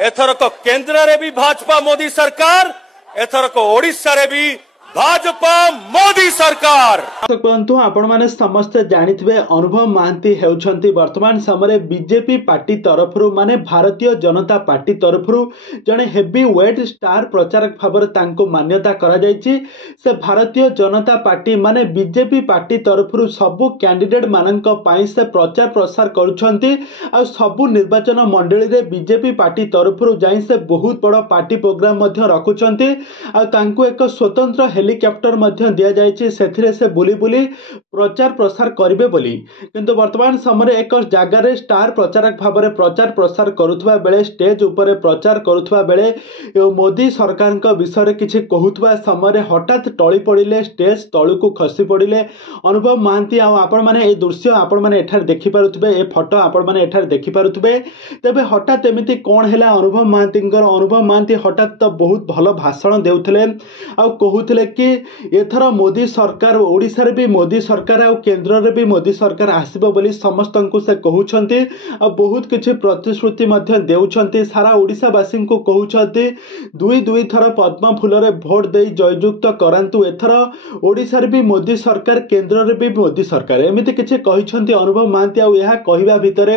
एथरक केंद्र रे भी भाजपा मोदी सरकार, एथरक ओडिशा रे भी भाजपा मोदी सरकार। परंतु आपण माने समस्त जानिथिबे अनुभव महांती हेउछंती वर्तमान समय बीजेपी पार्टी तरफरु माने भारतीय जनता पार्टी तरफरु जने हेवी वेट स्टार प्रचारक भाबर तांको मान्यता करा जायछि। से भारतीय जनता पार्टी माने बीजेपी पार्टी तरफरु सबु कैंडिडेट माननक पई से प्रचार प्रसार करूछंती। आ सबु निर्वाचन मंडली रे बीजेपी पार्टी तरफरु जाई से बहुत बड़ पार्टी प्रोग्राम मध्य रखुछंती। आ तांको एक स्वतंत्र हेलिकॉप्टर मध्य दिया जायछि, सेथिरे से बुली बुली प्रचार प्रसार करिवे बोली। किंतु वर्तमान समय एक जगार स्टार प्रचारक भाव में प्रचार प्रसार करुवा बेले स्टेज उपरे प्रचार करुवा बेले मोदी सरकार का विषय किछि कहूथबा समय हठात टळी पड़िले, स्टेज तळु को खसी पड़िले अनुभव महांती। आपण माने ए दृश्य आपण माने एठार देखि पारुथबे, ए फोटो आपण माने एठार देखि पारुथबे। तबे हठात एमिति कोन हैला अनुभव महांती हठात तो बहुत भलो भाषण देउथले आ कहूथले कि एथर मोदी सरकार ओडिशा रे भी मोदी सरकार आ केंद्र रे भी मोदी सरकार आसीबो बोली समस्तंकु से कहउछंती। आ बहुत किछि प्रतिश्रुति मध्य देउछंती, सारा ओडिशावासी को कहउछंती दुई थर पद्म फूल रे भोट दे जययुक्त करंतु। एथर ओडिशा रे भी मोदी सरकार, केंद्र रे भी मोदी सरकार, एमिति किछि कहिछंती अनुभव महांती। आ यहा कहिबा भितरे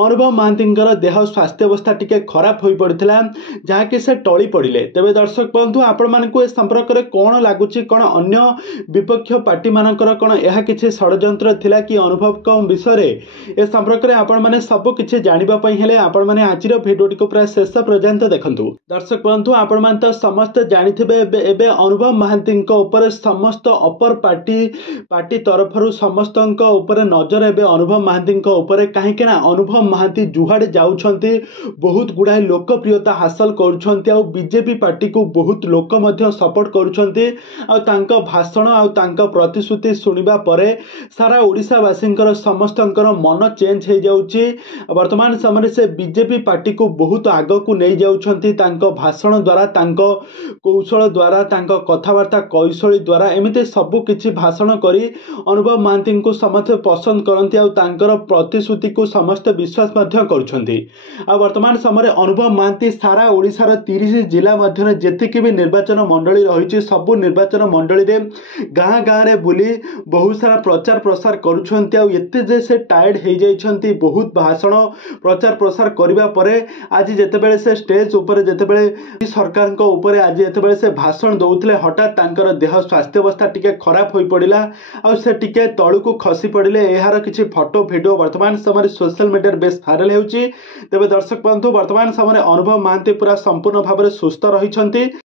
अनुभव महांतींकर देह स्वास्थ्य अवस्था टिके खराब होई पड़िथिला, जहा कि से टळी पड़िले। तबे दर्शक बंधु आपण मानकु ए संपर्क रे कोन लागुची, कोन अन्य विपक्ष पार्टी मानकर कोन यह किछि षडयंत्र थिला कि अनुभव को विषय रे ए संपर्क रे आपण माने सब किछि जानिबा पई हेले आपण माने आजिर भिडियोटी को पूरा शेष पर्यंत देखंतु। दर्शक बंधु आपण मान तो समस्त जानिथिबे एबे अनुभव महांतींक ऊपर समस्त अपर पार्टी तरफरु समस्तंक ऊपर नजर एबे अनुभव महांतींक ऊपर, काहे कि ना अनुभव महांती जुहाड़े जाउछंती बहुत गुड़ाई लोकप्रियता हासिल करूछंती। आ बीजेपी पार्टी को बहुत लोक मध्य सपोर्ट करूछंती। आ तांका भाषण आ तांका प्रतिश्रुति सुनिबा परे सारा ओडिशावासींकर समस्तंकर मन चेंज हो जाउची। वर्तमान समय से बीजेपी पार्टी को बहुत आग को नहीं जाउछंती, तांका भाषण द्वारा, तांका कौशल द्वारा, तांका कथावार्ता कौशली द्वारा एमिते सबु किछि भाषण करी अनुभव महांती को समस्त पसंद करंती। आ तांकर प्रतिश्रुति को समस्त विश्वास मध्य करूछंती। आ वर्तमान समय अनुभव महांती सारा ओडिशार 30 जिला मध्य जेतिकी भी निर्वाचन मंडली रही सबु निर्वाचन मंडली रे गाँ गाँ रे बुली बहुत सारा प्रचार प्रसार करूछंती। आ एते जे से टायर्ड हो जाइछंती बहुत भाषण प्रचार प्रसार करिबा परे आज जेतेबेले से स्टेज ऊपर जेतेबेले सरकार को ऊपर आज जेतेबेले से भाषण दउथले हठात तांकर देह स्वास्थ्य अवस्था टिके खराब होई पड़िला। आ से टिके तळु को खसी पड़िले। एहार किछि फोटो वीडियो वर्तमान समय सोशल मीडिया रे बेस वायरल हेउची। तबे दर्शक बंधु वर्तमान समय अनुभव महांती पूरा संपूर्ण भाव में सुस्थ रहिछंती।